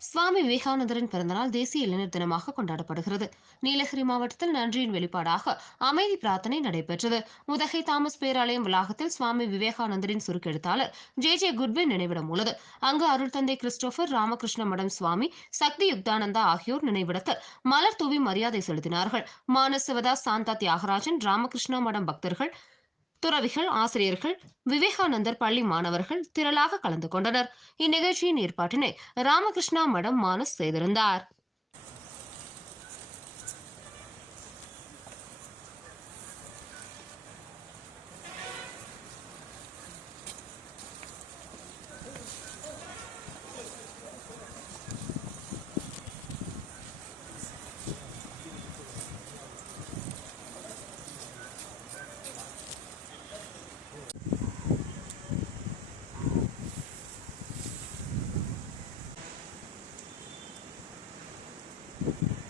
சுவாமி விவேகானந்தரின் பிறந்தநாள் தேசிய இளைஞர் தினமாக கொண்டாடப்படுகிறது. நீலகிரி மாவட்டத்தில் நன்றியின் வெளிப்பாடாக அமைதி பிரார்த்தனை நடைபெற்றது. உதகை தாமஸ் பேராலயம் வளாகத்தில் சுவாமி விவேகானந்தரின் சுருக்கெழுத்தாளர் ஜே ஜே குட்வின் நினைவிடம் உள்ளது. அங்கு அருள் தந்தை கிறிஸ்டோபர் ராமகிருஷ்ண மடம் சுவாமி சக்தி யுக்தானந்தா ஆகியோர் நினைவிடத்தில் மலர் தூவி மரியாதை செலுத்தினார்கள். மானசிவதா சாந்தா தியாகராஜன் ராமகிருஷ்ண மடம் பக்தர்கள் துறவிகள் ஆசிரியர்கள் விவேகானந்தர் பள்ளி மாணவர்கள் திரளாக கலந்து கொண்டனர். இந்நிகழ்ச்சியின் ஏற்பாட்டினை ராமகிருஷ்ணா மடம் மானஸ் செய்திருந்தார். Facebook.